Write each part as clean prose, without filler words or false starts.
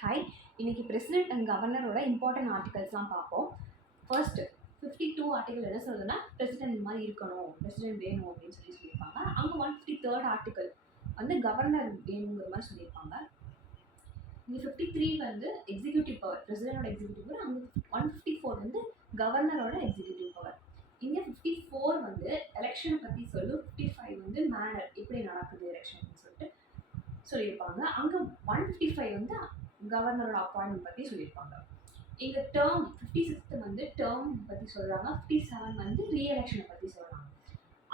Hi, இன்னைக்கு president and கவர்னரோட important ஆர்டிகல்ஸ்லாம் பார்ப்போம். First 52 article என்ன சொல்லுதுன்னா பிரசிடென்ட் இந்த மாதிரி இருக்கணும், பிரசிடென்ட் வேணும் அப்படின்னு சொல்லியிருப்பாங்க. அங்கே 153 ஆர்டிகல் வந்து கவர்னர் வேணுங்கிற மாதிரி சொல்லியிருப்பாங்க. இங்கே 53 வந்து எக்ஸிக்யூட்டிவ் பவர், பிரசிடென்டோட எக்ஸிக்யூட்டிவ் பவர். அங்கே 154 வந்து கவர்னரோட எக்ஸிக்யூட்டிவ் பவர். இங்கே 54 வந்து எலெக்ஷனை பற்றி சொல்லும், 55 வந்து மேனர் எப்படி நடக்குது எலெக்ஷன் சொல்லிட்டு சொல்லியிருப்பாங்க. அங்கே 155 வந்து கவர்னரோட அப்பாயின்மெண்ட் பற்றி சொல்லியிருப்பாங்க. இங்கே டேர்ம் 56 வந்து டேர்ம் பற்றி சொல்கிறாங்க, 57 வந்து ரீஎலெக்ஷனை பற்றி சொல்கிறாங்க.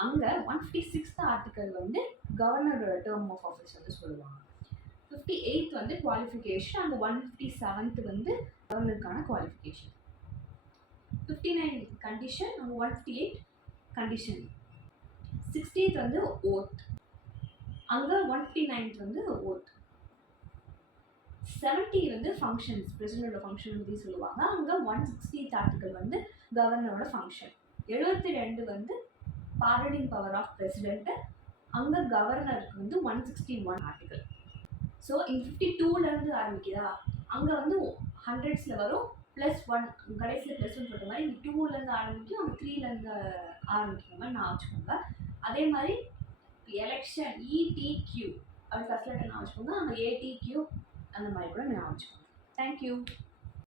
அங்கே 156 ஆர்டிக்கல் வந்து கவர்னரோட டேர்ம் ஆஃப் ஆஃபீஸ் வந்து சொல்லுவாங்க. 58 வந்து குவாலிஃபிகேஷன், அங்கே 157 வந்து கவர்னருக்கான குவாலிஃபிகேஷன். 59 கண்டிஷன், அங்கே 158 கண்டிஷன். 60th வந்து ஓத், அங்கே 159 வந்து ஓத். 70 வந்து ஃபங்க்ஷன்ஸ், பிரசிடென்டோட ஃபங்க்ஷன் பற்றி சொல்லுவாங்க. அங்கே 160th ஆர்டிக்கல் வந்து கவர்னரோட ஃபங்க்ஷன். 72 வந்து பார்டனிங் பவர் ஆஃப் பிரசிடென்ட், அங்கே கவர்னருக்கு வந்து 161 ஆர்டிக்கல். ஸோ இங்கே 52லேருந்து ஆரம்பிக்குதா, அங்கே வந்து 100s வரும், +1 கடைசியில் +1 போட்ட மாதிரி இங்கே 2லேருந்து ஆரம்பிக்கும், அங்கே 3லேருந்து ஆரம்பிக்கிற மாதிரி நான் வச்சுக்கோங்க. அதே மாதிரி எலெக்ஷன் ETQ அப்படி ஃபர்ஸ்ட் லெட்டர் நான் வச்சுக்கோங்க, அங்கே ATQ அந்த மாதிரி கூட நான் வச்சுக்கோங்க. தேங்க்யூ.